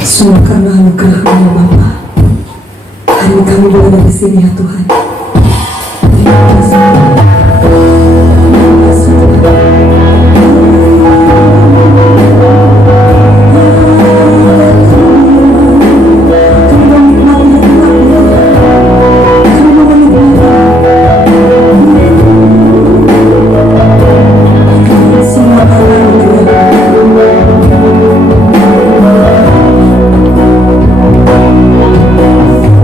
Semua karena anugerah-Mu ya Bapa. Hari ini kami berada di sini ya Tuhan. Terima kasih. Terima kasih Tuhan.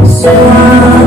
Seakan-akan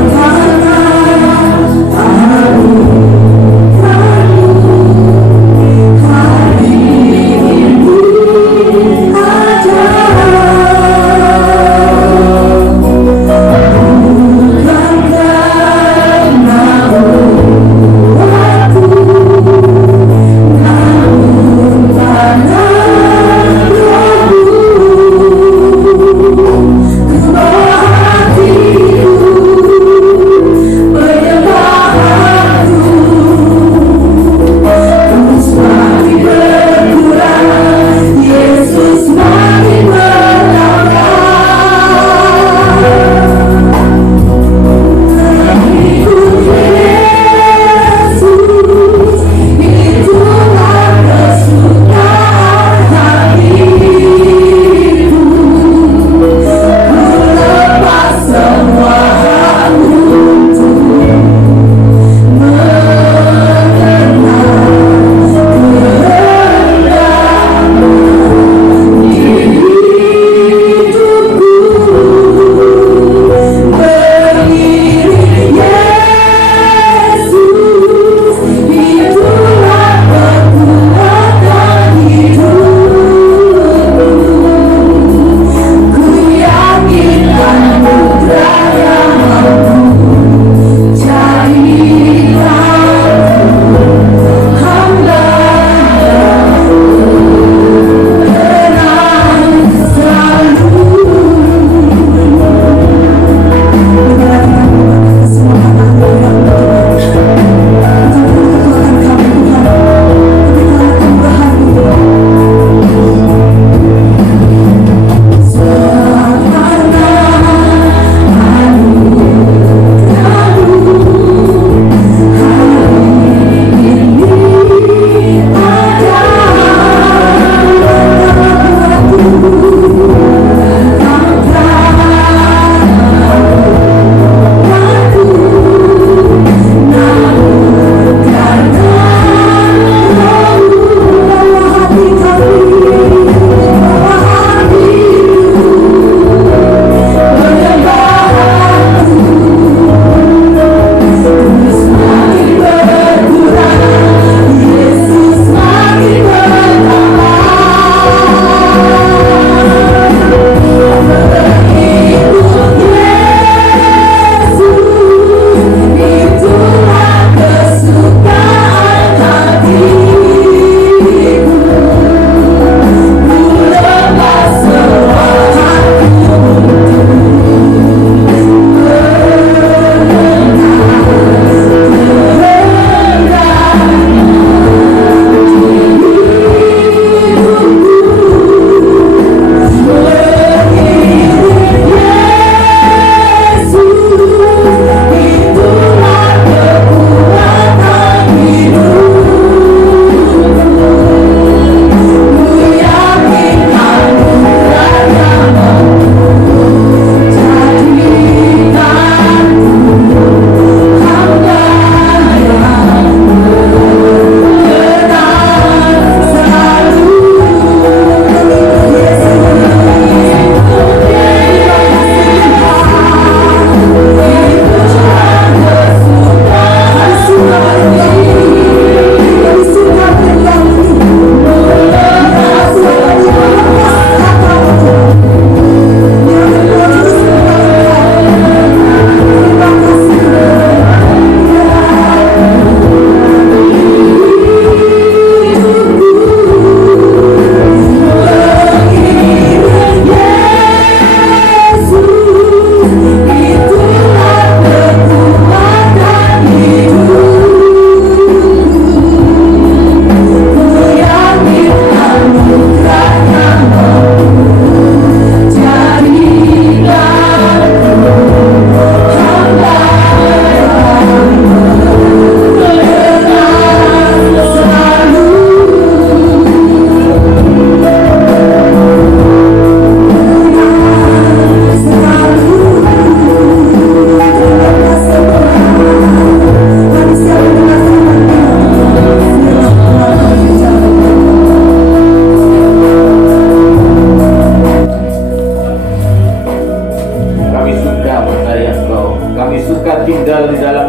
tinggal di dalam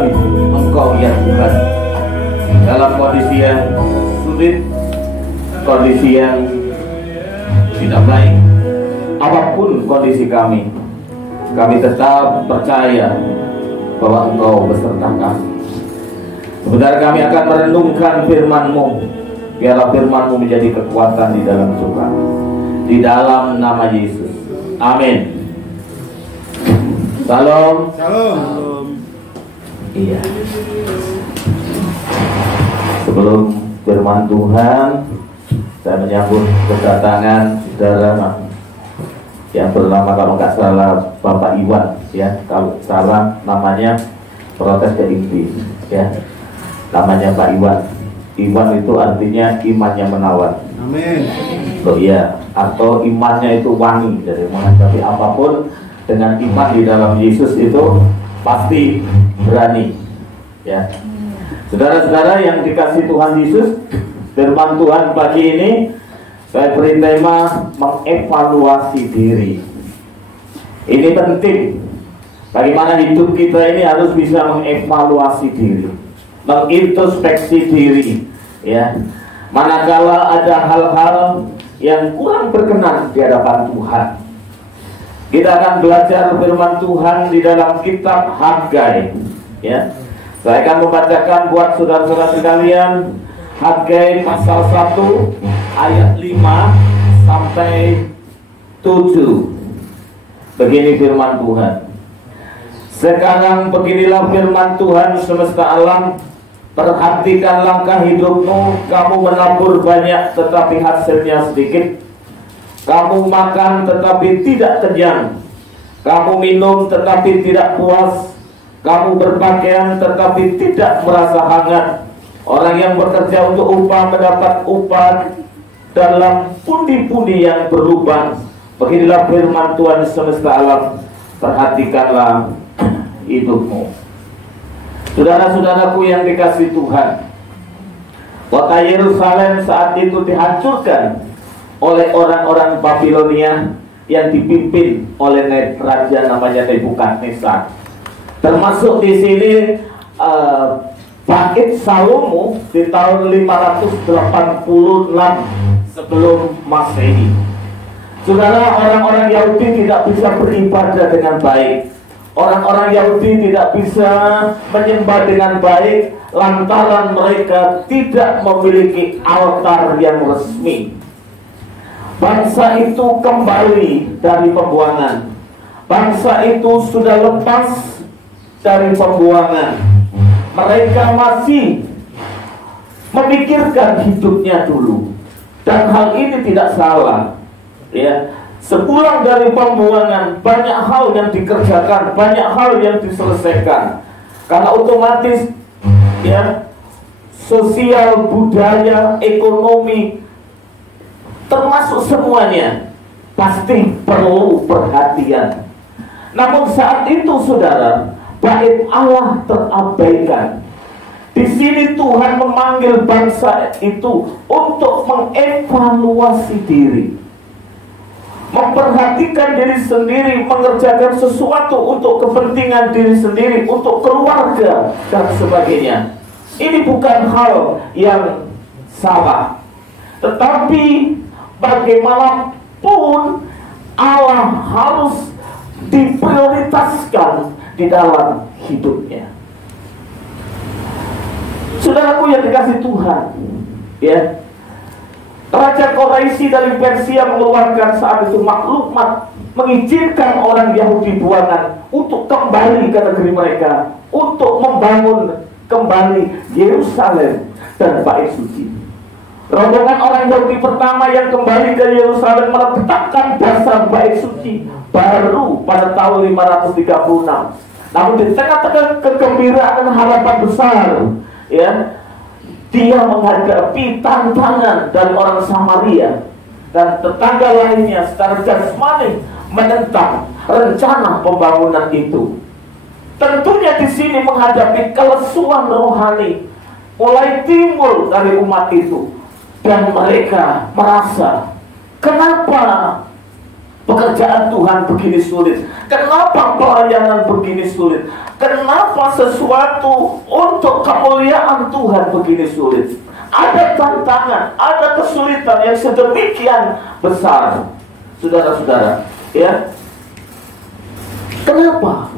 Engkau ya Tuhan, dalam kondisi yang sulit, kondisi yang tidak baik, apapun kondisi kami tetap percaya bahwa Engkau beserta kami. Sebentar kami akan merenungkan firman-Mu. Biarlah firman-Mu menjadi kekuatan di dalam hidup kami, di dalam nama Yesus. Amin. Salam. Shalom. Iya. Sebelum firman Tuhan, saya menyambut kedatangan saudara yang bernama, kalau nggak salah, Bapak Iwan, ya. Kalau salah namanya protes ke inti, ya. Namanya Pak Iwan. Iwan itu artinya imannya menawan. Amin. Oh iya, atau imannya itu wangi, jadi menghadapi apapun dengan iman di dalam Yesus itu pasti berani, ya. Saudara-saudara yang dikasih Tuhan Yesus, firman Tuhan pagi ini saya beri tema mengevaluasi diri. Ini penting. Bagaimana hidup kita ini harus bisa mengevaluasi diri, mengintrospeksi diri, ya. Manakala ada hal-hal yang kurang berkenan di hadapan Tuhan. Kita akan belajar firman Tuhan di dalam kitab Hagai, ya. Saya akan membacakan buat saudara-saudara sekalian Hagai pasal 1 ayat 5 sampai 7. Begini firman Tuhan. Sekarang beginilah firman Tuhan semesta alam, perhatikan langkah hidupmu. Kamu menabur banyak tetapi hasilnya sedikit. Kamu makan tetapi tidak kenyang. Kamu minum tetapi tidak puas. Kamu berpakaian tetapi tidak merasa hangat. Orang yang bekerja untuk upah mendapat upah dalam pundi-pundi yang berlubang. Beginilah firman Tuhan semesta alam, perhatikanlah hidupmu. Saudara-saudaraku yang dikasih Tuhan, kota Yerusalem saat itu dihancurkan oleh orang-orang Babilonia yang dipimpin oleh raja namanya Nebukadnezar. Termasuk di sini Bait Salomo di tahun 586 sebelum Masehi. Saudara, orang-orang Yahudi tidak bisa beribadah dengan baik. Orang-orang Yahudi tidak bisa menyembah dengan baik lantaran mereka tidak memiliki altar yang resmi. Bangsa itu kembali dari pembuangan. Bangsa itu sudah lepas dari pembuangan. Mereka masih memikirkan hidupnya dulu, dan hal ini tidak salah, ya. Sepulang dari pembuangan, banyak hal yang dikerjakan, banyak hal yang diselesaikan, karena otomatis, ya, sosial, budaya, ekonomi, termasuk semuanya pasti perlu perhatian. Namun saat itu, saudara, bait Allah terabaikan. Di sini Tuhan memanggil bangsa itu untuk mengevaluasi diri, memperhatikan diri sendiri, mengerjakan sesuatu untuk kepentingan diri sendiri, untuk keluarga dan sebagainya. Ini bukan hal yang salah, tetapi bagaimanapun Allah harus diprioritaskan di dalam hidupnya. Saudaraku yang dikasih Tuhan, ya, Raja Quraisy dari Persia mengeluarkan saat itu maklumat mengizinkan orang Yahudi buangan untuk kembali ke negeri mereka, untuk membangun kembali Yerusalem dan Bait Suci. Rombongan orang Yahudi pertama yang kembali ke Yerusalem meletakkan dasar Bait Suci baru pada tahun 536. Namun di tengah-tengah kegembiraan dan harapan besar, ya, dia menghadapi tantangan dari orang Samaria dan tetangga lainnya secara jasmani menentang rencana pembangunan itu. Tentunya di sini menghadapi kelesuan rohani mulai timbul dari umat itu, dan mereka merasa, kenapa pekerjaan Tuhan begini sulit? Kenapa pelayanan begini sulit? Kenapa sesuatu untuk kemuliaan Tuhan begini sulit? Ada tantangan, ada kesulitan yang sedemikian besar, saudara-saudara, ya. Kenapa?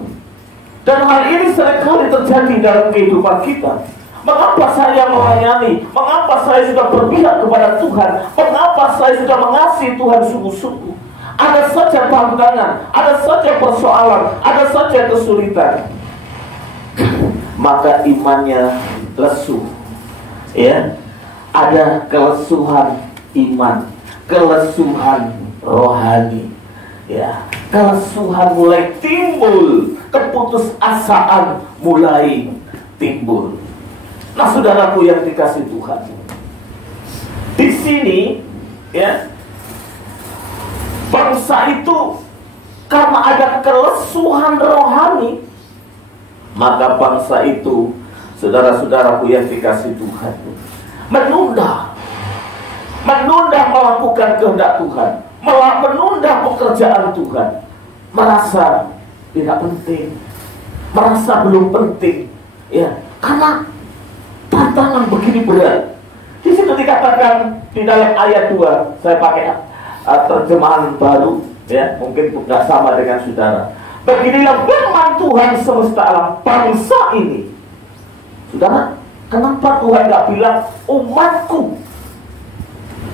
Dan hal ini seringkali terjadi dalam kehidupan kita. Mengapa saya melayani? Mengapa saya sudah berpihak kepada Tuhan? Mengapa saya sudah mengasihi Tuhan sungguh-sungguh? Ada saja tantangan, ada saja persoalan, ada saja kesulitan. Maka imannya lesu. Ya, ada kelesuhan iman, kelesuhan rohani. Ya, kelesuhan mulai timbul, keputusasaan mulai timbul. Nah, saudaraku yang dikasih Tuhan, di sini, ya, bangsa itu karena ada kelesuhan rohani, maka bangsa itu, saudara-saudaraku yang dikasih Tuhan, menunda melakukan kehendak Tuhan, menunda pekerjaan Tuhan, merasa tidak penting, merasa belum penting, ya, karena tantangan begini berat. Di situ dikatakan di dalam ayat 2, saya pakai terjemahan baru, ya, mungkin tidak sama dengan saudara. Beginilah firman Tuhan semesta alam, bangsa ini. Saudara, kenapa Tuhan nggak bilang umatku?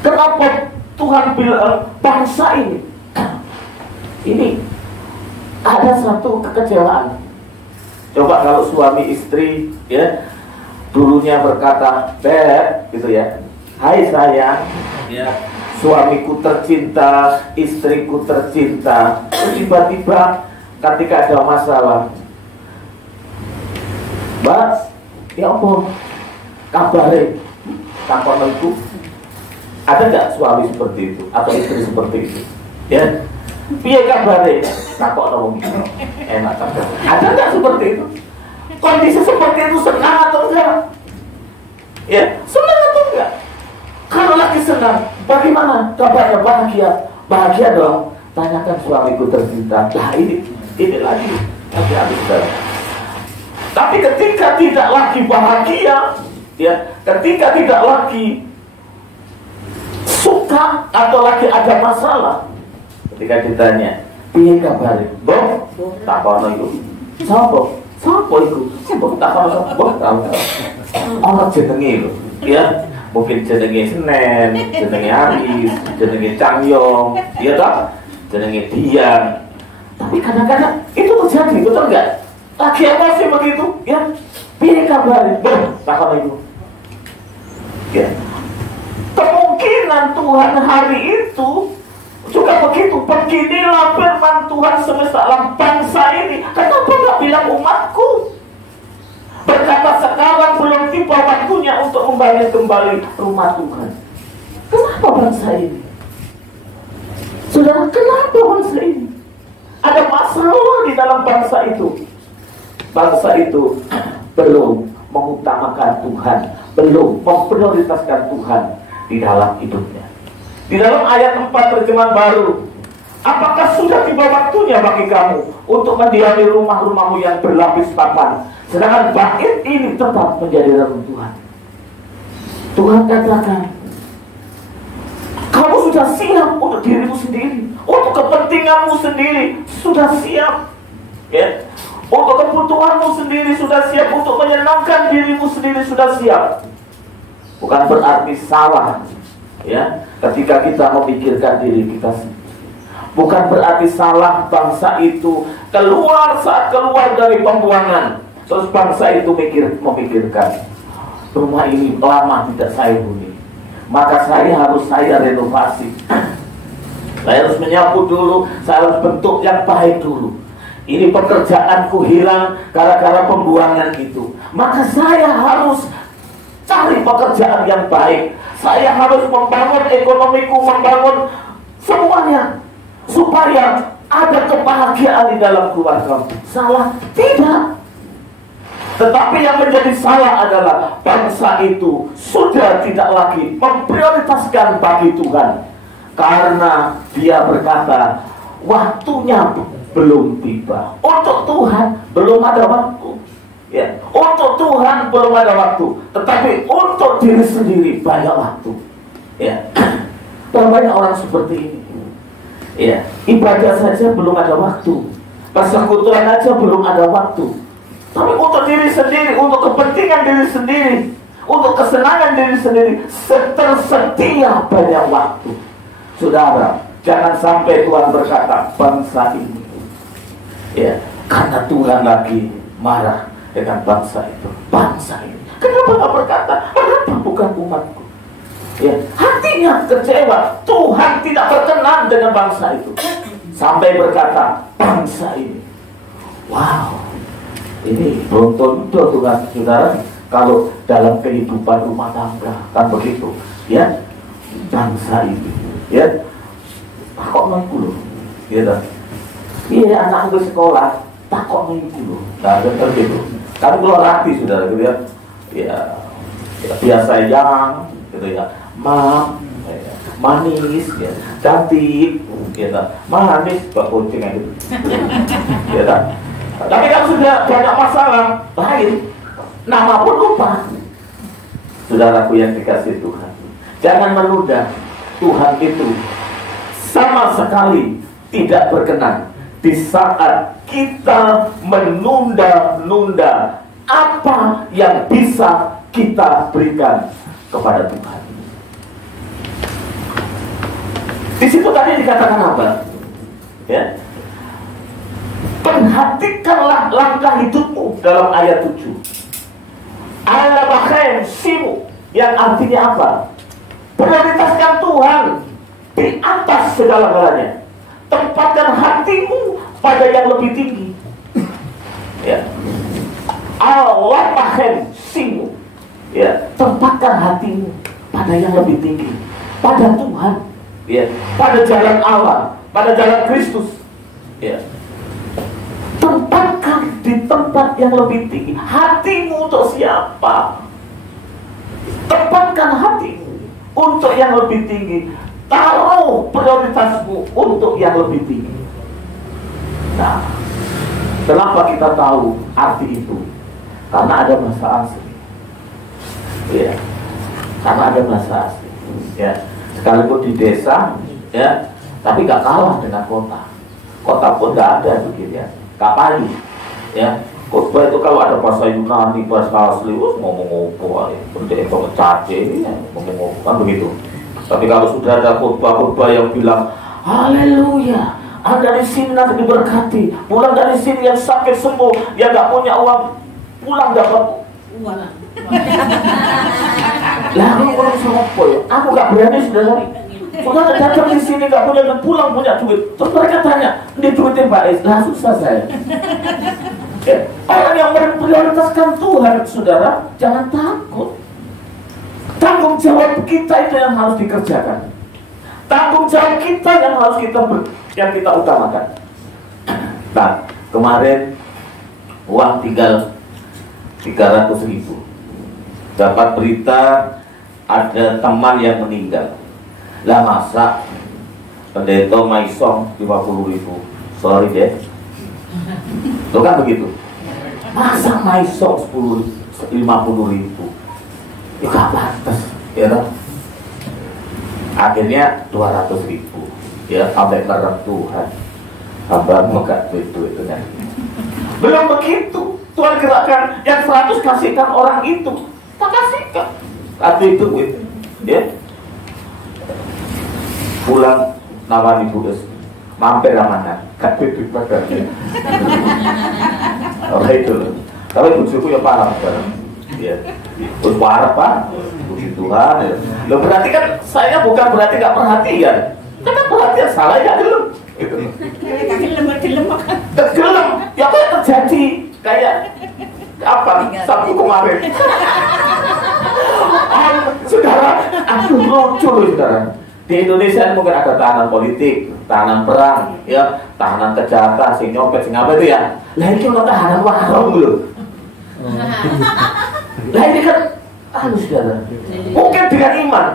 Kenapa Tuhan bilang bangsa ini? Ini ada satu kekecewaan. Coba kalau suami istri, ya, dulunya berkata, "Beb," gitu ya, "Hai sayang, ya, suamiku tercinta, istriku tercinta." Tiba-tiba ketika ada masalah, "Mbak, ya apa kabarnya?" Takut. Ada nggak suami seperti itu atau istri seperti itu? Ya, piye kabarnya? Takut ngomong gitu. Enak kabar. Ada nggak seperti itu? Kondisi seperti itu senang atau enggak? Ya, senang atau enggak? Kalau lagi senang, bagaimana kabarnya? Bahagia dong. Tanyakan suamiku tercinta. Nah, ini lagi habis. Tapi ketika tidak lagi bahagia, ya, ketika tidak lagi suka atau lagi ada masalah, ketika ditanya, "Piye kabarnya?" "Bos, tak ono iku." Sapa iku? Mbok tak ono sapa? Ono jenenge lho. Ya, mungkin jenenge Senen, jenenge Aris, jenenge Cangyong, ya toh? Jenenge Dian. Tapi kadang-kadang itu terjadi, betul enggak? Lagi emosi begitu, ya. Piye kabarnya? Bos, tak ono iku. Ya. Kemungkinan Tuhan hari itu juga begitu. Beginilah firman Tuhan semesta alam, bangsa ini. Kenapa gak bilang umatku? Berkata sekarang belum tiba waktunya untuk membangun kembali rumah Tuhan. Kenapa bangsa ini? Saudara, kenapa bangsa ini? Ada masalah di dalam bangsa itu. Bangsa itu belum mengutamakan Tuhan, belum memprioritaskan Tuhan di dalam hidupnya. Di dalam ayat 4 terjemahan baru, apakah sudah tiba waktunya bagi kamu untuk mendiami rumah-rumahmu yang berlapis papan, sedangkan bait ini tetap menjadi reruntuhan? Tuhan katakan, kamu sudah siap untuk dirimu sendiri, untuk kepentinganmu sendiri, sudah siap, ya, untuk kebutuhanmu sendiri sudah siap, untuk menyenangkan dirimu sendiri sudah siap. Bukan berarti salah, ya, ketika kita memikirkan diri kita sendiri. Bukan berarti salah bangsa itu saat keluar dari pembuangan, terus bangsa itu memikirkan, rumah ini lama tidak saya huni, maka saya renovasi. Saya harus menyapu dulu, saya harus bentuk yang baik dulu. Ini pekerjaanku hilang gara-gara pembuangan itu, maka saya harus cari pekerjaan yang baik. Saya harus membangun ekonomiku, membangun semuanya supaya ada kebahagiaan di dalam keluarga. Salah? Tidak. Tetapi yang menjadi salah adalah bangsa itu sudah tidak lagi memprioritaskan bagi Tuhan, karena dia berkata, waktunya belum tiba. Untuk Tuhan belum ada waktu. Ya, untuk Tuhan belum ada waktu, tetapi untuk diri sendiri banyak waktu. Ya, banyak orang seperti ini. Ya, ibadah saja belum ada waktu, persekutuan aja belum ada waktu. Tapi untuk diri sendiri, untuk kepentingan diri sendiri, untuk kesenangan diri sendiri, tersedia banyak waktu. Saudara, jangan sampai Tuhan berkata bangsa ini, ya, karena Tuhan lagi marah dengan bangsa itu. Bangsa ini, kenapa gak berkata, kenapa bukan umatku? Ya, hatinya kecewa. Tuhan tidak berkenan dengan bangsa itu. Sampai berkata, bangsa ini. Wow, ini belum tentu Tuhan, saudara. Kalau dalam kehidupan rumah tangga kan begitu, ya, bangsa ini, ya, takut mengku loh, gitu. Iya, anak gue sekolah takut mengku loh. Nah, begitu. Kan kalau rapi, saudara, gitu ya, ya biasa yang, gitu ya. Manis, ya, cantik, gitu. Manis, buat kucing gitu. Gitu. Tapi kalau sudah banyak masalah lain, nama pun lupa. Saudaraku yang dikasih Tuhan, jangan menunda. Tuhan itu sama sekali tidak berkenan di saat kita menunda-nunda apa yang bisa kita berikan kepada Tuhan. Di situ tadi dikatakan apa? Ya. Perhatikanlah langkah hidupmu dalam ayat 7. Ala bakhaim simu, yang artinya apa? Prioritaskan Tuhan di atas segala-galanya. Tempatkan hatimu pada yang lebih tinggi. Ya. Ala bakhaim simu. Ya, tempatkan hatimu pada yang lebih tinggi, pada Tuhan. Ya, pada jalan Allah, pada jalan Kristus. Ya. Tempatkan di tempat yang lebih tinggi. Hatimu untuk siapa? Tempatkan hatimu untuk yang lebih tinggi. Taruh prioritasmu untuk yang lebih tinggi. Nah, kenapa kita tahu arti itu? Karena ada bahasa asli. Ya, karena ada bahasa asli. Ya. Sekalipun di desa, ya, tapi gak kalah dengan kota. Kota pun gak ada begitu ya, kapali, ya. Khotbah itu kalau ada bahasa Yunani, bahasa asli, ngomong apa, berdeka mencaci, ngomong kan begitu. Tapi kalau sudah ada khotbah-khotbah yang bilang, haleluya, Anda di sini nanti diberkati, pulang dari sini yang sakit sembuh, yang gak punya uang, pulang dapat uang. Lalu orang sopo ya, aku gak berani saudara. Saudara datang di sini gak punya dan pulang punya duit. Terus mereka tanya, ini duitnya Pak Is? Lah susah saya. Orang yang memprioritaskan Tuhan, saudara, jangan takut. Tanggung jawab kita itu yang harus dikerjakan. Tanggung jawab kita yang harus kita utamakan. Nah, kemarin uang tinggal 300.000. Dapat berita ada teman yang meninggal. Lah masa pendeta maisong 50.000. Sorry deh. Lo kan begitu. Masa maisong 50.000? Ya gak pantas, ya kan? Akhirnya 200.000. Ya sampai barang Tuhan. Hamba gak duit kan. Belum begitu, Tuhan gerakkan yang 100 kasihkan orang itu. Tak kasihkan. Waktu itu, ya. Pulang nawani Budes, mampir mana? Kabeh dipakai. Oh itu loh. Tapi bujuku ya paham kan. Ya. Terus parah Pak. Puji Tuhan. Ya. Loh berarti kan saya bukan berarti nggak perhatian. Karena perhatian salah ya gelem. Gitu. Gelem. Ya apa yang terjadi? Kayak apa? Sabtu kemarin. Saudara, aku lucu loh saudara. Di Indonesia mungkin ada tahanan politik, tahanan perang, ya, tahanan kejahatan, sing nyopet, sing apa itu ya. Lah ini kan tahanan warung loh. Lah ini kan, saudara. Mungkin dengan iman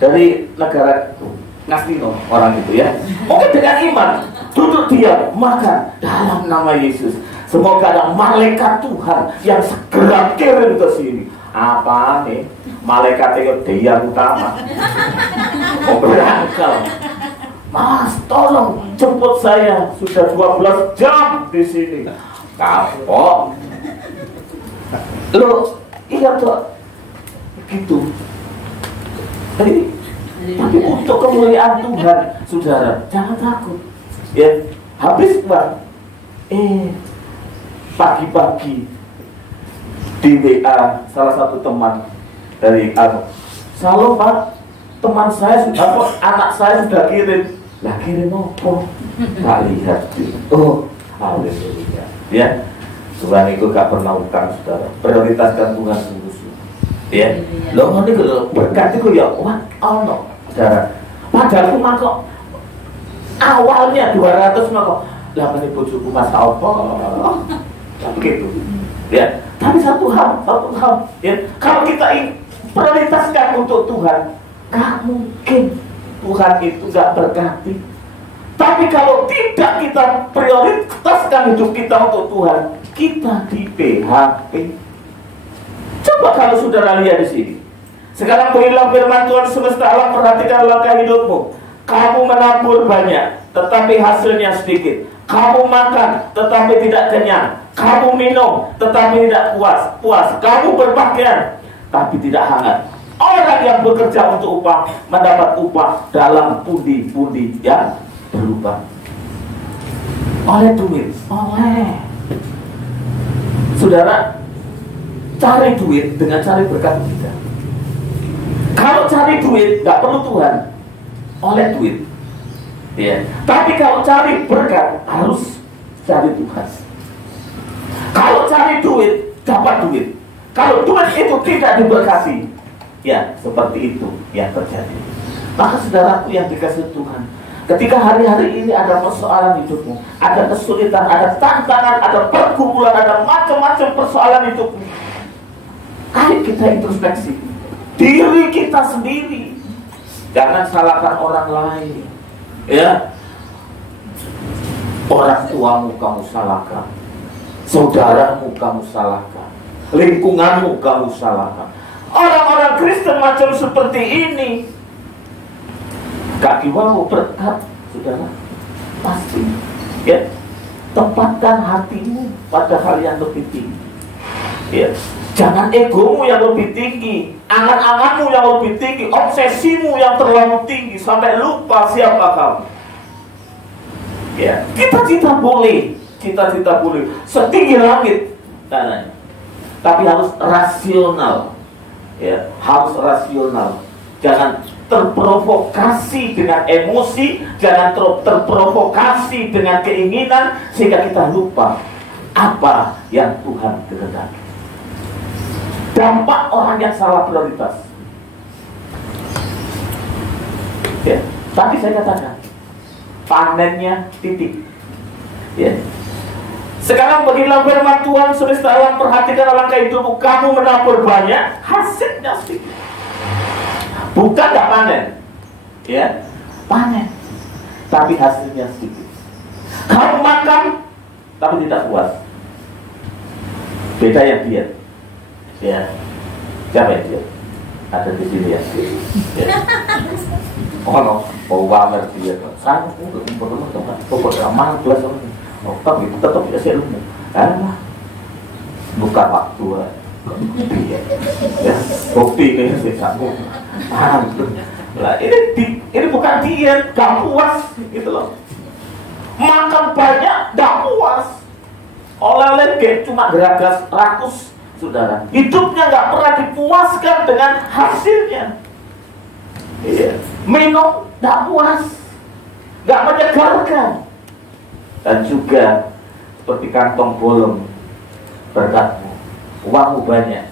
dari negara Ngastino orang itu ya. Mungkin dengan iman duduk diam makan dalam nama Yesus. Semoga ada malaikat Tuhan yang segera kirim ke sini. Apa nih? Malaikat itu dia utama. Mau berangkat. Mas, tolong jemput saya. Sudah 12 jam di sini. Kapok. Loh, iya tuh. Begitu. Tapi untuk kemuliaan Tuhan, saudara, jangan takut. Ya, habis Pak. Pagi-pagi di WA salah satu teman dari Shalom Pak, teman saya sudah, anak saya sudah kirim. Lah kirim apa? Tak lihat. Oh, haleluya. Ya, Tuhan itu gak pernah utang, saudara. Prioritaskan Tuhan sungguh-sungguh. Ya, lo ini kalau berkat itu ya, wah, no, saudara. Padahal cuma kok awalnya 200 mah kok, lah ini bojoku mas apa? Begitu. Ya, tapi satu hal, ya, kalau kita prioritaskan untuk Tuhan, gak mungkin Tuhan itu gak berkati. Tapi kalau tidak kita prioritaskan hidup kita untuk Tuhan, kita di PHP. Coba kalau saudara lihat di sini. Sekarang berilah firman Tuhan semesta alam, perhatikan langkah hidupmu. Kamu menabur banyak, tetapi hasilnya sedikit. Kamu makan, tetapi tidak kenyang. Kamu minum, tetapi tidak puas. Kamu berpakaian, tapi tidak hangat. Orang yang bekerja untuk upah mendapat upah dalam pundi-pundi yang berubah. Oleh duit, saudara, cari duit dengan cari berkat kita. Kalau cari duit nggak perlu Tuhan, oleh duit. Ya. Tapi kalau cari berkat harus cari Tuhan. Kalau cari duit dapat duit. Kalau duit itu tidak diberkati, ya seperti itu yang terjadi. Maka saudaraku yang dikasih Tuhan, ketika hari-hari ini ada persoalan hidupmu, ada kesulitan, ada tantangan, ada pergumulan, ada macam-macam persoalan hidupmu, ayo kita introspeksi diri kita sendiri. Jangan salahkan orang lain. Ya, orang tuamu kamu salahkan, saudaramu kamu salahkan, lingkunganmu kamu salahkan. Orang-orang Kristen macam seperti ini gak mau berkat, saudara. Pasti ya, tempatkan hatimu pada hal yang lebih tinggi. Ya, jangan egomu yang lebih tinggi, angan-anganmu yang lebih tinggi, obsesimu yang terlalu tinggi sampai lupa siapa kamu. Ya, cita-cita boleh setinggi langit tanahnya, tapi harus rasional. Ya, harus rasional. Jangan terprovokasi dengan emosi, jangan terprovokasi dengan keinginan sehingga kita lupa apa yang Tuhan kehendaki. Dampak orang yang salah prioritas. Ya, tadi saya katakan panennya titik. Ya. Sekarang bagilah firman Tuhan semesta alam, perhatikan langkah hidupmu. Kamu menabur banyak, hasilnya sedikit. Bukan gak panen, ya, panen, tapi hasilnya sedikit. Kamu makan, tapi tidak puas. Beda yang diet. Ya, siapa yang diet? Ada di sini ya. Oh, mau banget diet. Saya pokok aman kelas ini. Oh, tapi tetap tidak saya ilmu. Bukan waktu. Ya, kopi ini saya sanggup. Lah, ini bukan diet, gak puas gitu loh. Makan banyak, gak puas. Oleh-oleh cuma geragas, rakus, saudara. Hidupnya gak pernah dipuaskan dengan hasilnya. Iya. Minum gak puas, gak menyegarkan. Dan juga seperti kantong bolong berkatmu, uangmu banyak,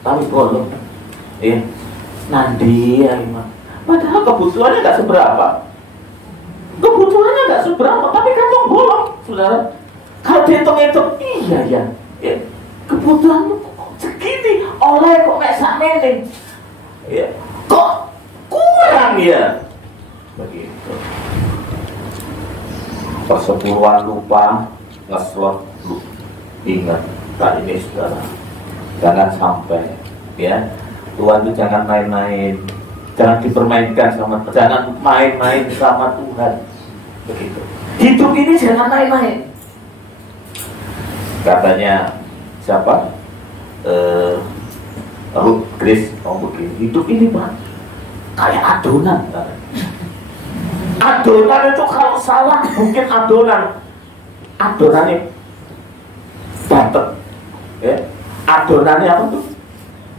tapi bolong. Nanti ya Imam. Padahal kebutuhannya nggak seberapa. Tapi kantong bolong, saudara. Kalau dihitung-hitung, iya ya. Kebutuhanmu kok segini, oleh kok kayak sakmene. Ya. Kok kurang ya? begitu. Persepuluhan lupa, ngeslot, ingat, kali ini saudara, jangan sampai, ya, Tuhan itu jangan main-main, jangan dipermainkan jangan main-main sama Tuhan, begitu. Hidup ini jangan main-main. Katanya siapa? Ruth Grace begini, hidup ini Pak kayak adonan. Adonan itu kalau salah mungkin adonannya bantet, ya. Adonannya apa tuh?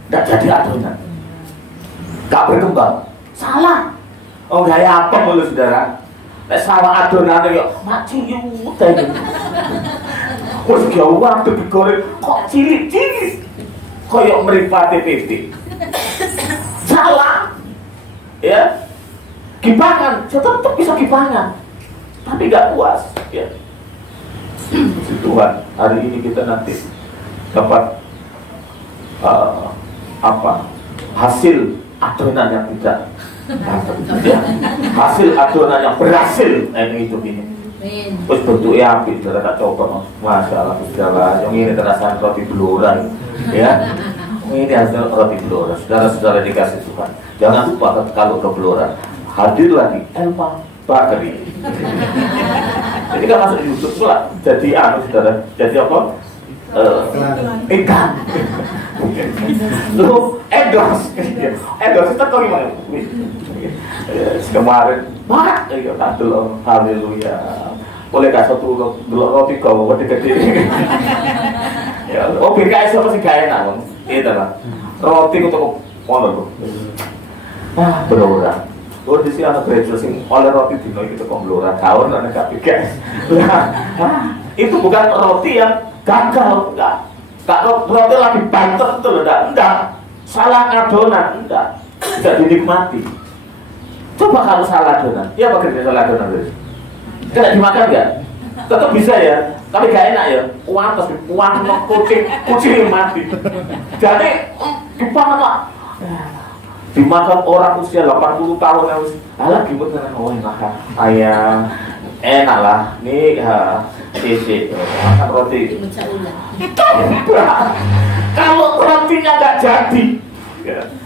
Nggak jadi adonan, nggak berkembang. Salah. Oh kayak apa mulu saudara? Salah adonannya ya mati yuk tadi. Wes jauh waktu digoreng kok cilik-cilik koyok meripati titik. Salah, ya. Gipangan, tetap bisa gipangan, tapi nggak puas, ya. Si Tuhan, hari ini kita nanti dapat hasil adonan yang tidak, ya. Hasil adonan yang berhasil ini hidup ini. Terus bentuknya api, saudara tak coba, masya Allah, segala yang ini terasa roti beluran, ya. Ini hasil roti beluran, saudara-saudara dikasih Tuhan. Jangan lupa kalau ke beluran, hadir lagi Elma Bakri. Jadi kan masuk YouTube pula, jadi saudara, jadi apa? Ikan. Lu endorse itu kok gimana? Kemarin, mak, haleluya. Boleh kasih satu roti kau gede-gede. Ya, oh BKS apa sih gak enak, itu lah. Roti untuk mono tuh. Berorang. Di sini anak gereja sing oleh roti dino itu kok berorang. Kawan anak BKS. Itu bukan roti yang gagal, enggak. Roti lagi banter itu loh, enggak. Salah adonan, enggak. Tidak dinikmati. Coba kalau salah adonan, ya apa kerja salah adonan guys? Tidak dimakan enggak? Tetap bisa ya, tapi gak enak ya. Uang kucing yang mati. Jadi gimana? Dimakan orang usia 80 tahun yang alah gimana? Oh enak ayam, enak lah. Nih sisi makan roti. Kalau rotinya nggak jadi,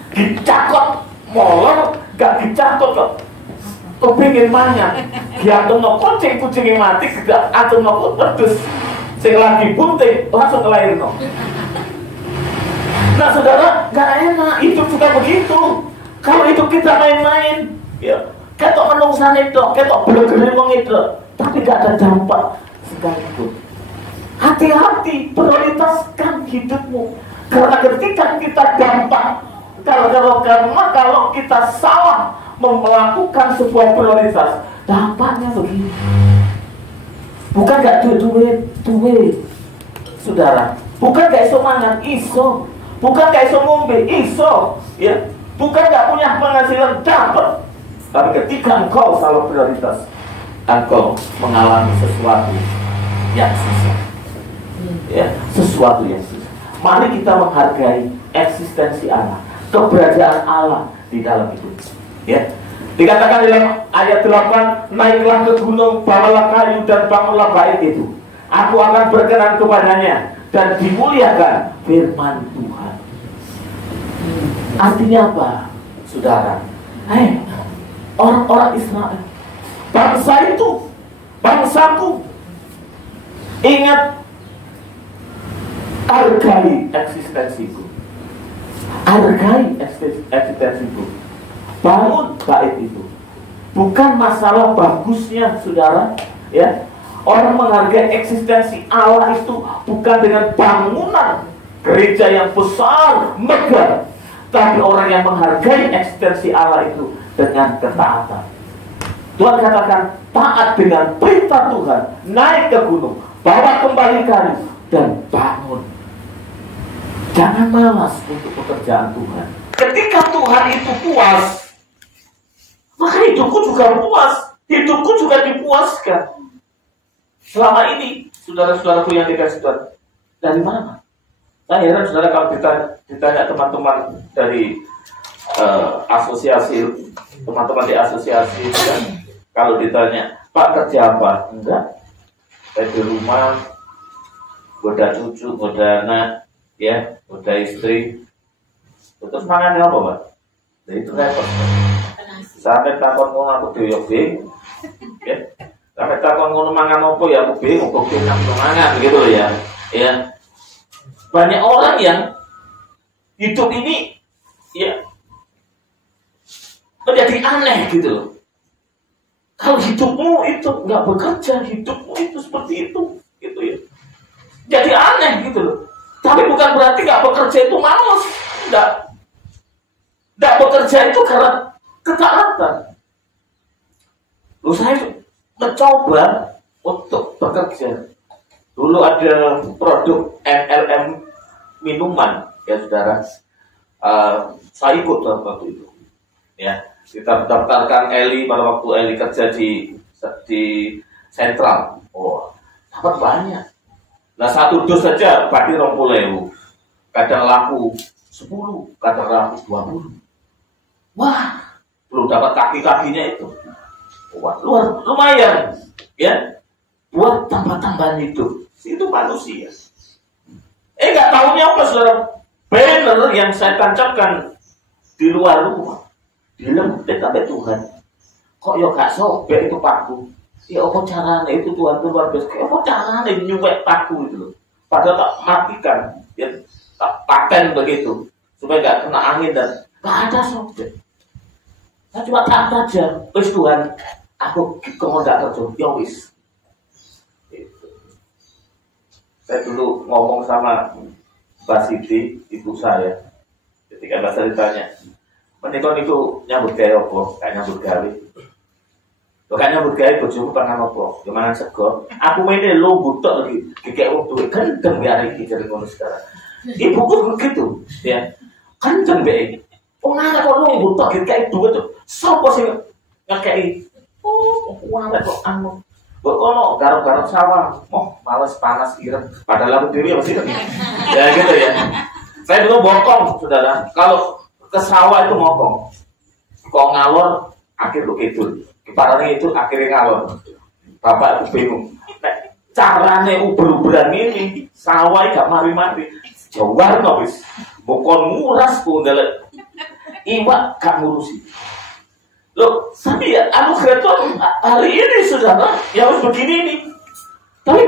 dicakot molor, nggak dicakot kok. Kepingin manyan, diatur no kucing yang mati, tidak atur no pedus, sing lagi bunting langsung ngelahirin no. Nah saudara, nggak enak, hidup juga begitu. Kalau hidup kita main-main, ya, ketok menungsan itu, ketok belum itu, tapi nggak ada dampak sekalipun. Hati-hati, prioritaskan hidupmu, karena ketika kita dampak, kalau kita salah melakukan sebuah prioritas, dampaknya begini. Bukan gak duit, saudara. Bukan gak iso mangan, iso. Bukan gak iso ngombe, iso. Ya, bukan gak punya penghasilan, dapat. Tapi ketika engkau salah prioritas, engkau mengalami sesuatu yang susah. Ya, sesuatu yang susah. Mari kita menghargai eksistensi Allah, keberadaan Allah di dalam hidup. Ya, dikatakan dalam ayat 8, naiklah ke gunung, bawalah kayu dan bangunlah bait itu. Aku akan berkenan kepadanya dan dimuliakan firman Tuhan. Artinya apa, saudara? Orang-orang Israel, bangsa itu, bangsaku, ingat, hargai eksistensiku, hargai eksistensiku. Bangun bait itu bukan masalah bagusnya, saudara, ya. Orang menghargai eksistensi Allah itu bukan dengan bangunan gereja yang besar, megah, tapi orang yang menghargai eksistensi Allah itu dengan ketaatan. Tuhan katakan taat dengan perintah Tuhan, naik ke gunung, bawa kembali kayu dan bangun. Jangan malas untuk pekerjaan Tuhan. Ketika Tuhan itu puas, maka hidupku juga puas, hidupku juga dipuaskan. Selama ini, saudara-saudaraku yang dikasih Tuhan, dari mana? Saya heran saudara kalau ditanya teman-teman dari asosiasi teman-teman di asosiasi itu kan, kalau ditanya, Pak kerja apa? Enggak, saya di rumah, goda cucu, goda anak, ya, goda istri. Terus mangannya apa, Pak? Nah, itu repot. Sampai takon ngono aku dhewe bingung. Ya. Sampai takon ngono mangan apa ya aku bingung, kok nang mangan gitu loh ya. Ya. Banyak orang yang hidup ini ya menjadi aneh gitu loh. Kalau hidupmu itu nggak bekerja, hidupmu itu seperti itu, gitu ya. Jadi aneh gitu loh. Tapi bukan berarti nggak bekerja itu malas, nggak bekerja itu karena ketaatan. Lalu saya mencoba untuk bekerja. Dulu ada produk MLM minuman, ya saudara. Saya ikut dalam waktu itu. Ya, kita daftarkan Eli pada waktu Eli kerja di sentral. Oh, dapat banyak. Nah, satu dus saja berarti 20.000. Kadang laku 10, kadang laku 20. Wah, belum dapat kaki-kakinya itu. Wah, lumayan. Ya, buat tambah-tambahan hidup. Itu manusia. Nggak tahunya apa, saudara? Banner yang saya tancapkan di luar rumah. Dilempit sampai Tuhan. Kok ya gak sobek itu paku? Ya apa caranya itu Tuhan itu luar biasa. Apa caranya nyuwek paku itu loh. Padahal tak matikan. Ya, tak paten begitu. Supaya gak kena angin dan gak ada sobek. Saya cuma taat aja. Wis Tuhan, aku gak kerja. Ya wis. Gitu. Saya dulu ngomong sama Mbak Siti, ibu saya. Ketika Mbak Siti ditanya, menikah itu nyambut gawe apa? Gak nyambut gawe. Lo kan nyambut gawe bojomu pangan apa? Gimana sego? Aku ini lo butuh lagi. Kayak waktu kenceng biar iki jadi ngono sekarang. Ibuku begitu, ya. Kenceng be. Wong anak kok lo butuh kayak duit tuh. Sopo sing ngekei? Oh, wong anak kok anu. Kok kono garap-garap sawah. Oh, males panas ireng. Padahal aku dewe masih. Ya gitu ya. Saya dulu bokong, saudara. Kalau ke sawah itu ngomong, kok ngalor akhir lu kidul, kiparannya itu akhirnya ngalor. Bapak itu bingung, caranya uber-uberan ini sawah gak mari-mari, jawar nobis, bukan nguras pun dalam iwak gak ngurusi. Loh, tapi ya anu kreator hari ini saudara, ya harus begini nih. Tapi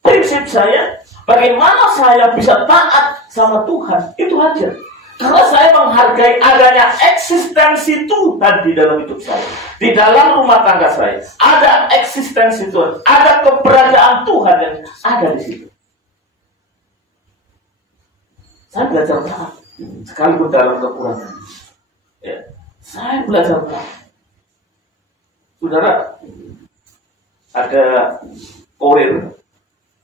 prinsip saya, bagaimana saya bisa taat sama Tuhan itu aja. Karena saya menghargai adanya eksistensi Tuhan di dalam hidup saya. Di dalam rumah tangga saya. Ada eksistensi Tuhan. Ada keberadaan Tuhan yang ada di situ. Saya belajar taat. Sekalipun dalam kekurangan. Ya. Saya belajar taat. Saudara, ada kurir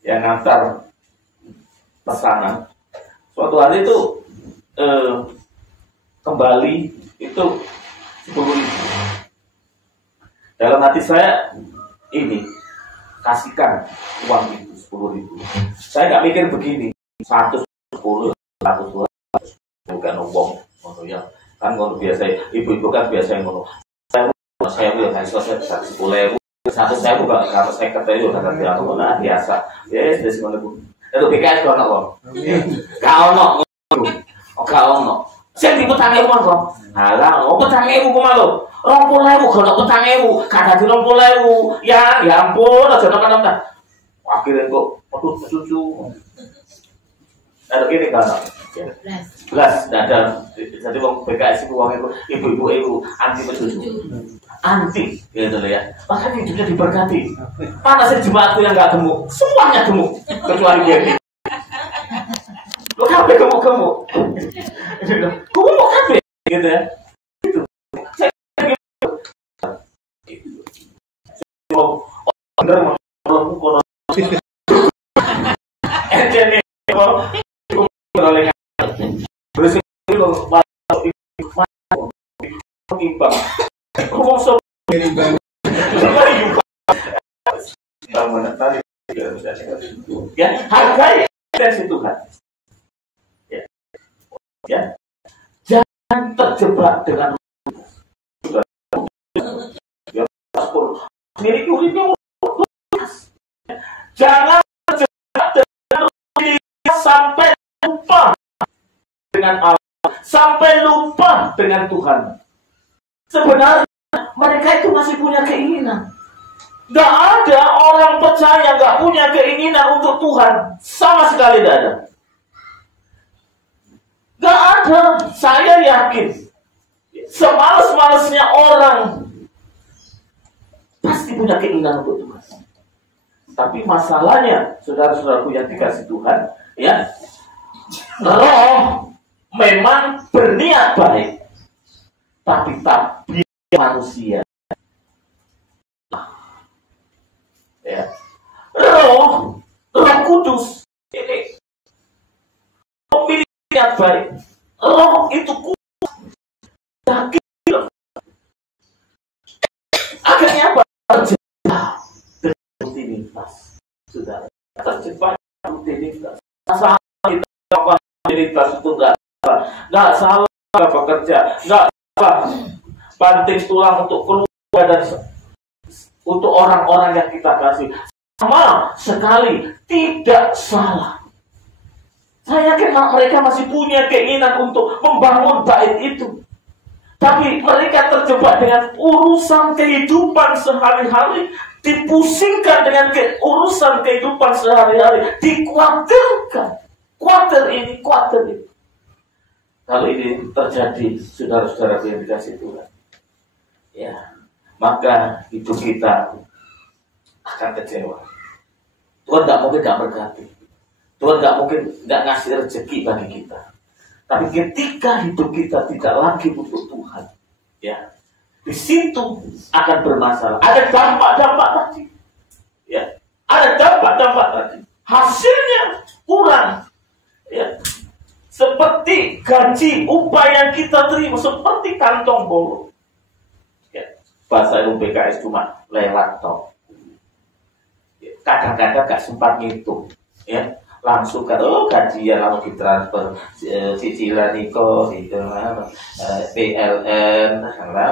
yang ngantar pesanan. Suatu hari itu kembali itu 10.000. Dalam hati saya ini kasihkan uang itu 10.000. Saya nggak mikir begini 110, 120 bukan uang ngono ya kan ngono biasa ibu-ibu kan biasa ngono. Saya bilang saya 10.000 1.000 bukan kalau saya kata itu kata dia aku biasa ya dari mana pun itu PKS kono kok kau gak ono. Sing dipetangi wong kok. Halah, opo petangi ku malu. 20.000 kok ono petangi ku. Kada di 20.000. Ya ampun, aja nang-nang. Akhirnya kok metu cucu. Ada gini kan. Belas ada jadi wong PKS ku wong ibu-ibu itu anti cucu. Anti gitu loh ya. Makanya hidupnya diberkati. Mana sih jemaatku yang enggak gemuk? Semuanya gemuk kecuali dia. Lo kabeh gemuk-gemuk. Gemuk kabeh gitu ya. Itu. Oh, bener mau kono. Ene bersih imbang. Ngomong so imbang. Ya, hargai eksistensi Tuhan. Ya. Jangan terjebak dengan miliki uripmu. Jangan terjebak dengan rutinitas sampai lupa dengan Allah, sampai lupa dengan Tuhan. Sebenarnya mereka itu masih punya keinginan. Gak ada orang percaya gak punya keinginan untuk Tuhan. Sama sekali gak ada. Gak ada. Saya yakin semales-malesnya orang pasti punya keinginan untuk Tuhan. Tapi masalahnya, saudara-saudaraku yang dikasih Tuhan, ya, roh memang berniat baik, tapi tabiat manusia. Ya. Roh Kudus ini memiliki niat baik. Roh itu kuat, daging. Akhirnya apa? Terjebak dengan rutinitas, saudara. Terjebak dengan rutinitas. Masalah kita melakukan rutinitas itu nggak salah bekerja, nggak salah banting tulang untuk keluarga dan untuk orang-orang yang kita kasih. Sama sekali tidak salah. Saya yakin mereka masih punya keinginan untuk membangun bait itu. Tapi mereka terjebak dengan urusan kehidupan sehari-hari, dipusingkan dengan urusan kehidupan sehari-hari, dikhawatirkan. Khawatir ini, khawatir itu. Kalau ini terjadi, saudara-saudara yang dikasih Tuhan, ya, maka hidup kita akan kecewa. Tuhan gak mungkin gak berkati. Tuhan gak mungkin gak ngasih rezeki bagi kita. Tapi ketika hidup kita tidak lagi untuk Tuhan, ya, di situ akan bermasalah. Ada dampak-dampak tadi, ya, ada dampak-dampak tadi. Hasilnya kurang, ya, seperti gaji upah yang kita terima, seperti kantong bolong. Ya, bahasa PKS cuma lewat toh. Kadang-kadang gak sempat ngitung, ya, langsung kan, gajian lalu ditransfer cicilan niko itu PLN,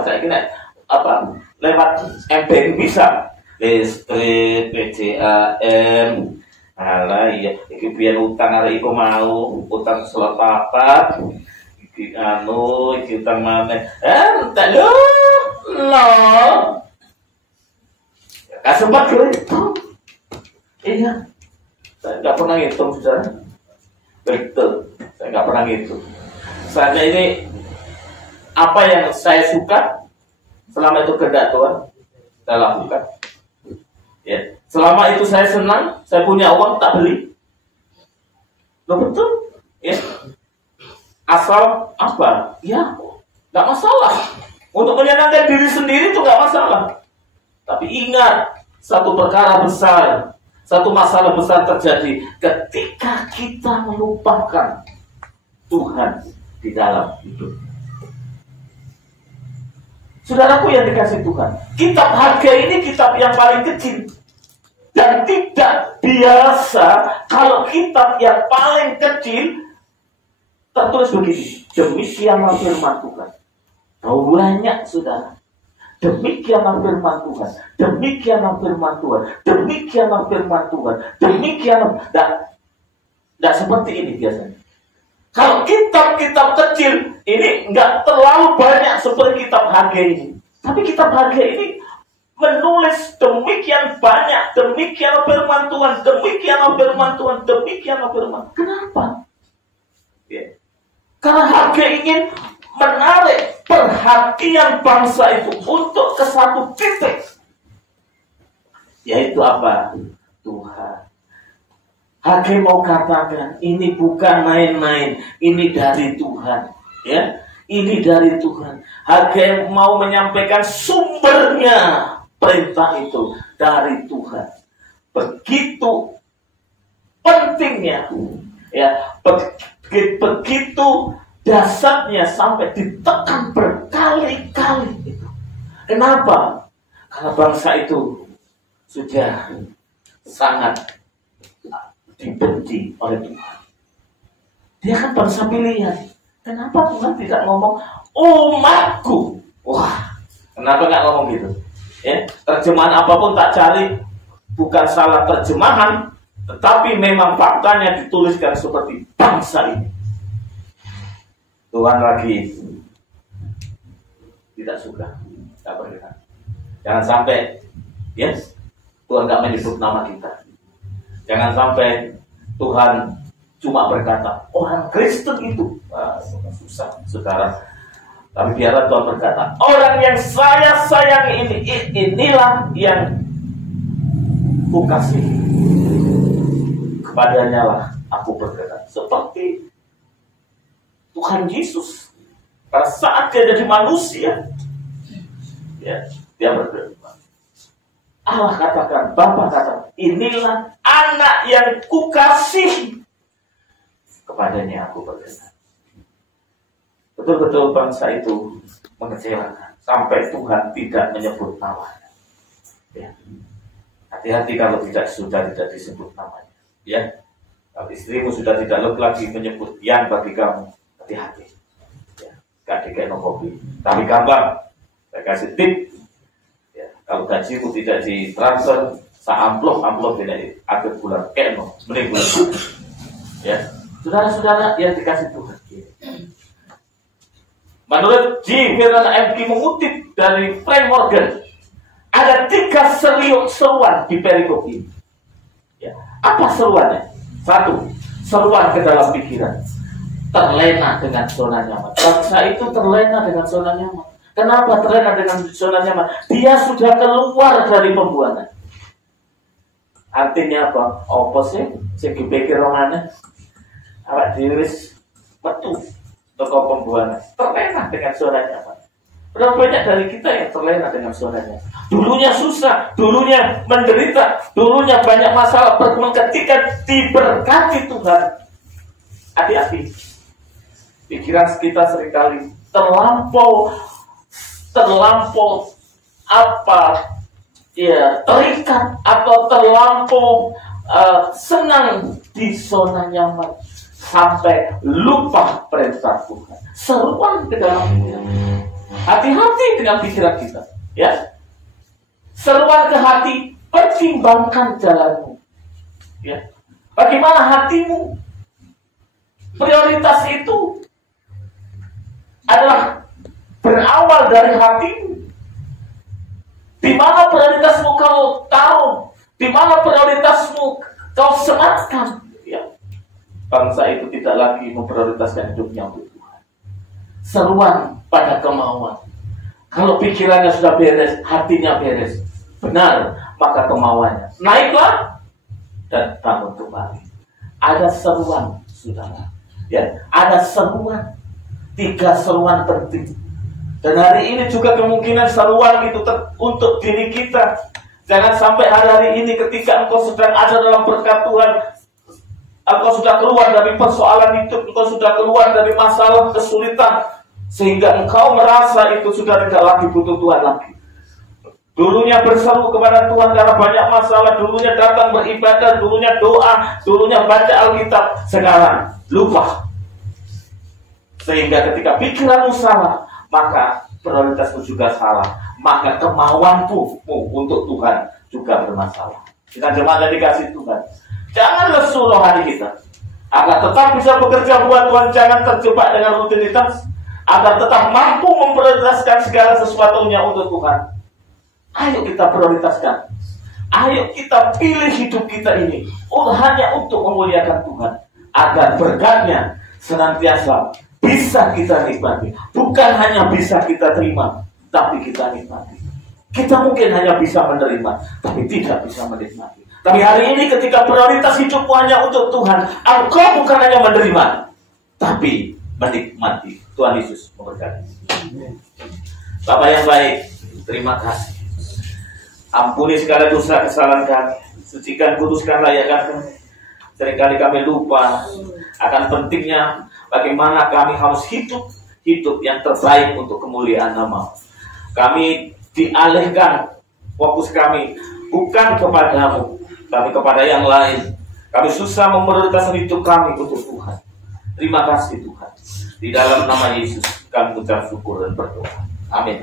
saya kira apa lewat MBN bisa, listrik, PJAM, alah iya, iki biyen utang arek iku mau utang selot papat, iki iki utang maneh, entek lho, gak sempat gitu. Iya, saya nggak pernah ngitung, saudara. Betul, saya nggak pernah ngitung. Saja ini apa yang saya suka, selama itu kehendak Tuhan, saya lakukan. Ya, selama itu saya senang, saya punya uang tak beli. Loh, betul, ya. Asal apa? Ya, nggak masalah. Untuk menyenangkan diri sendiri itu nggak masalah. Tapi ingat satu perkara besar. Satu masalah besar terjadi ketika kita melupakan Tuhan di dalam hidup. Saudaraku yang dikasih Tuhan, kitab Hagai ini kitab yang paling kecil. Dan tidak biasa kalau kitab yang paling kecil tertulis begini. Demikianlah firman Tuhan. Tahu banyak, saudara. Demikianlah firman Tuhan. Demikianlah firman Tuhan. Demikianlah firman Tuhan. Demikianlah. Tidak seperti ini biasanya. Kalau kitab-kitab kecil ini nggak terlalu banyak seperti kitab Hagai ini. Tapi kitab Hagai ini menulis demikian banyak. Demikianlah firman Tuhan. Demikianlah firman Tuhan. Demikianlah firman. Kenapa? Ya. Karena Hagai ingin menarik perhatian bangsa itu untuk ke satu titik, yaitu apa? Tuhan. Hagai mau katakan ini bukan main-main, ini dari Tuhan, ya, ini dari Tuhan. Hagai mau menyampaikan sumbernya perintah itu dari Tuhan. Begitu pentingnya, ya, begitu dasarnya sampai ditekan berkali-kali itu. Kenapa? Karena bangsa itu sudah sangat dibenci oleh Tuhan. Dia kan bangsa pilihan. Kenapa Tuhan tidak ngomong umatku? Wah, kenapa nggak ngomong gitu? Ya, terjemahan apapun tak cari, bukan salah terjemahan, tetapi memang faktanya dituliskan seperti bangsa ini. Tuhan lagi tidak suka, tak berkenan. Jangan sampai, yes, Tuhan tidak menyebut nama kita. Jangan sampai Tuhan cuma berkata orang Kristen itu susah, saudara. Tapi biarlah Tuhan berkata, orang yang saya sayangi ini, inilah yang kukasihi. Kepadanya lah aku berkenan. Seperti Tuhan Yesus pada saat dia jadi manusia, ya, dia berfirman, Allah katakan, Bapa katakan, inilah anak yang kukasihi. Kepadanya aku berkenan. Betul-betul bangsa itu mengecewakan sampai Tuhan tidak menyebut namanya. Ya. Hati-hati kalau sudah tidak disebut namanya. Ya. Kalau istrimu sudah tidak lagi menyebut yang bagi kamu, hati-hati. Ya. Gak dikasih kopi. Tapi gampang. Saya kasih tip. Ya. Kalau gajimu tidak ditransfer, amplop tidak akhir bulan keno, mending bulan. Ya. Saudara-saudara yang dikasih Tuhan. Menurut J. Vernon MK mengutip dari Frank Morgan, ada 3 seruan di perikop ini. Ya. Apa seruannya? 1. Seruan ke dalam pikiran. Terlena dengan zona nyaman. Bangsa itu terlena dengan zona nyaman. Kenapa terlena dengan zona nyaman? Dia sudah keluar dari pembuangan. Artinya apa? Apa sih? Segi pikir romane. Awak diris metu toko pembuangan, terlena dengan zona nyaman. Berapa banyak dari kita yang terlena dengan zona nyaman? Dulunya susah, dulunya menderita, dulunya banyak masalah. Ketika diberkati Tuhan, hati-hati. Pikiran kita seringkali terlampau terikat atau terlampau senang di zona nyaman sampai lupa perintah Tuhan. Seruan ke dalam pikiran. Hati-hati dengan pikiran kita, ya. Seruan ke hati, pertimbangkan jalanmu. Ya. Bagaimana hatimu? Prioritas itu adalah berawal dari hatimu. Di mana prioritasmu kau taruh? Di mana prioritasmu kau sematkan? Bangsa itu tidak lagi memprioritaskan hidupnya untuk Tuhan. Seruan pada kemauan. Kalau pikirannya sudah beres, hatinya beres, benar, maka kemauannya naiklah dan bangun kembali. Ada seruan, saudara. Ya, ada seruan. 3 seruan penting. Dan hari ini juga kemungkinan seruan itu untuk diri kita. Jangan sampai hari ini ketika engkau sedang ada dalam berkat Tuhan, engkau sudah keluar dari persoalan hidup, engkau sudah keluar dari masalah kesulitan, sehingga engkau merasa itu sudah tidak lagi butuh Tuhan lagi. Dulunya berseru kepada Tuhan karena banyak masalah, dulunya datang beribadah, dulunya doa, dulunya baca Alkitab, sekarang lupa. Sehingga ketika pikiranmu salah, maka prioritasmu juga salah, maka kemauanmu untuk Tuhan juga bermasalah. Dengan jemaat yang dikasih Tuhan, jangan lesu rohani kita, agar tetap bisa bekerja buat Tuhan. Jangan terjebak dengan rutinitas, agar tetap mampu memprioritaskan segala sesuatunya untuk Tuhan. Ayo kita prioritaskan. Ayo kita pilih hidup kita ini hanya untuk memuliakan Tuhan, agar berkatnya senantiasa bisa kita nikmati. Bukan hanya bisa kita terima, tapi kita nikmati. Kita mungkin hanya bisa menerima, tapi tidak bisa menikmati. Tapi hari ini ketika prioritas hidupmu hanya untuk Tuhan, engkau bukan hanya menerima, tapi menikmati. Tuhan Yesus memberkati. Bapak yang baik, terima kasih. Ampuni segala dosa kesalahan kami, sucikan, kuduskan, layakkan kami. Seringkali kami lupa akan pentingnya bagaimana kami harus hidup yang terbaik untuk kemuliaan nama. Kami dialihkan fokus kami bukan kepadamu, tapi kepada yang lain. Kami susah memprioritaskan hidup kami untuk Tuhan. Terima kasih Tuhan. Di dalam nama Yesus kami ucap syukur dan berdoa. Amin.